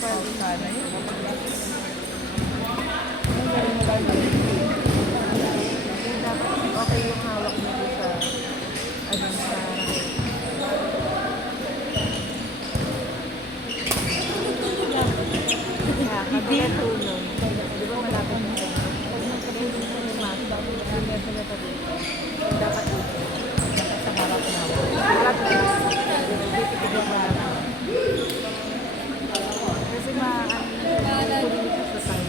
pwede sana yun. Dapat okay yung hawak mo sa ano sa kaya katulad tulong. Di ba malapit na sa'yo? Pag nagkatulong sa mas, bago na sila pa rin. Dapat dito. Dapat sa harap na. Harap na. Dito tigil mo lang. Kasi kulilit sa tayo.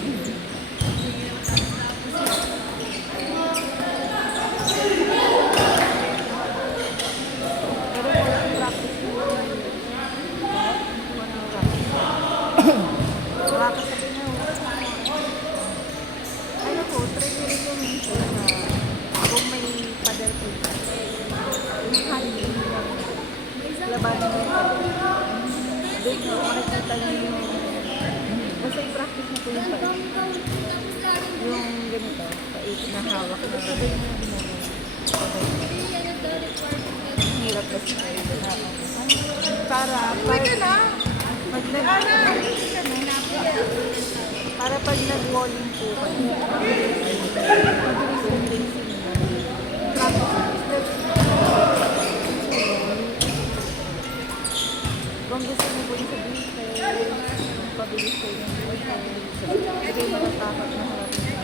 Pero walang practice mo naman. Wala ka sabi na. Ano po, try nyo rin yung minsan na kung may pader po. Yung hangin, labanan mo yung pader. Doon nyo, makikita nyo yung basta i-practice na po yung pader. Yung ganito, pait na hawak na sabay na hirap kasi kayo na. Para para pag nag-walling po kayo, mabilis yung racing mo. Kung gusto mo po yung sabihin kayo, pabilis kayo yung sabihin mo natatakot na harapin mo.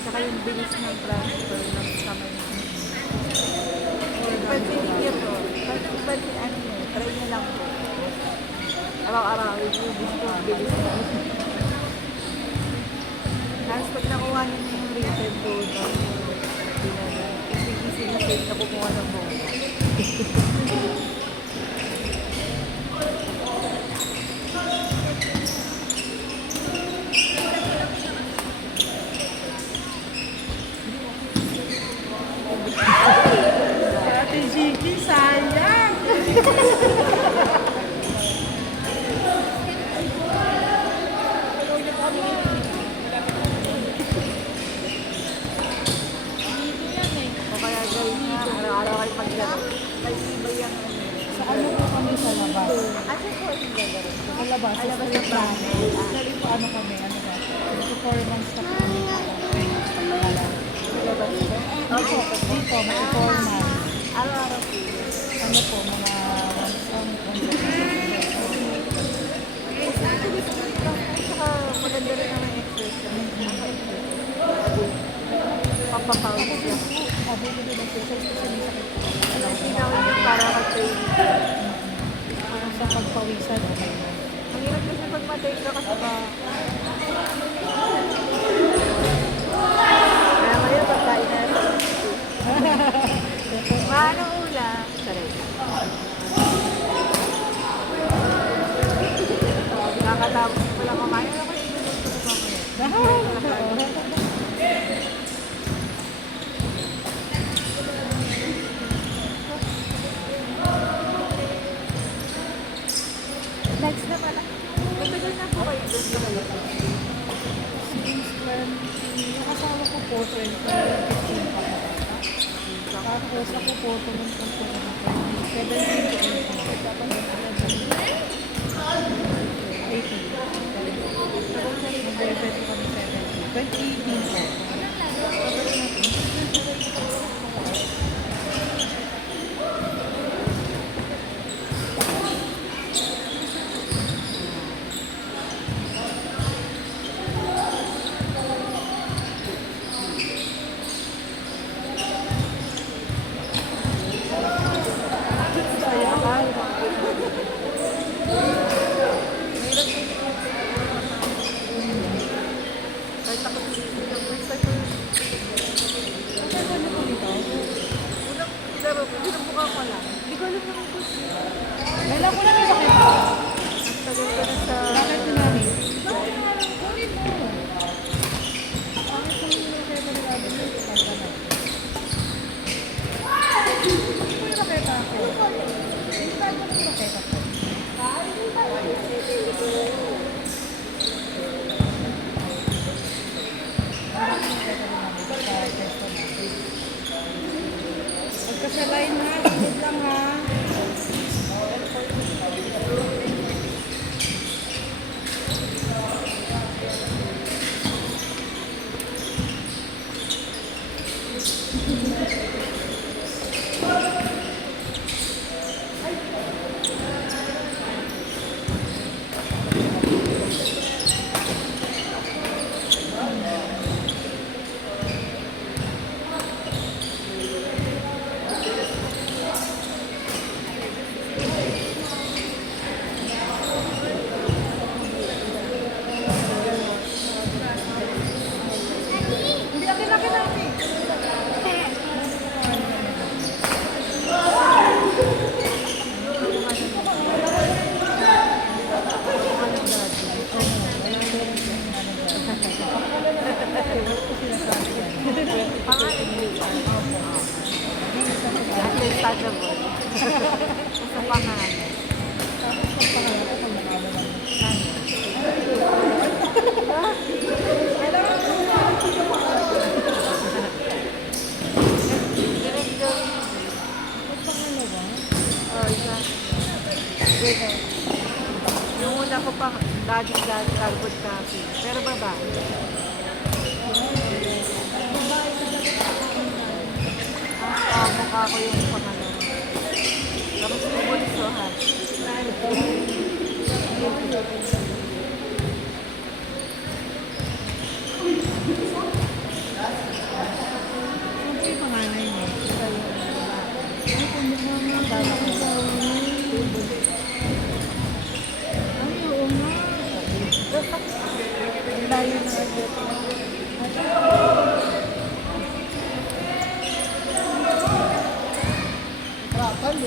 Saka yung bilis ng transfer ng kamay mo. Pag-sinigyan po, try nyo lang po. Araw-arawin yung gusto, bilis na. Tapos pag nakuha nyo yung written code, isig-isig na save na kumuha ng buong. Ate Gigi, sayang! O kaya gawin nga, araw-araw kayo maglaro. Kasi iba yung Sa ano po kami sa labas? Asa po yung lalaro? Sa labas, sa Alabas labas ng ng plano. plano. Actually po ano kami, ano ba? Performance na kami. Okay. Dito, may performance. Araw-araw po. Ano po, mga one song. Saka maganda rin naman yung exercise. Papapawis siya. Sabi ko din exercise kasi may sakit po. Hindi naman yung para mag-training. Parang sa pagpawisan, okay na. Ang hirap kasi pag ma-take ka kasi ba, kaya ngayon pagkain na sa maano una? Sorry. Kakatapos ko lang kumain. Ano ko yung gusto ko mamaya? Next na pala. Matagal na po kayo doon sa kayo. Since 20, yung asawa ko po, 2015 pa po. Tapos ako po, pumunta po ng 2017 po. Tapos ako 18. Mag-graduate kami 2018 po. Kahit ako hindi na first time ko yun. Kasi ano po dito? Unang laro, binubuka ko lang. Hindi ko alam naman kung Kailan ko lang yung makita. ang tagal ko na sa... Bakit ko namin? Kunin mo. Bakit kung hindi mo kaya maligado mo? Pagka na. Hindi ko yung makita ako. Hindi ba ako yung makita ko? Pagkasalay na, sunod lang ha. Sada boy. Sa pangalan. Tapos ang pangalan ko pag nakalaman. Direct Joey. Ang pangalawa? Oh, isa. Ganun. Yung una ko pa, laging carbon copy. Pero babae. Mukha ko yung pangalawa. Tapos yung bunso, ha? Ano po yung panganay mo? Ay, kumukha nga. Dala ko. Ay, oo nga. Ang layo na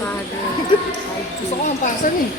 Father. Gusto ko ang pasan eh.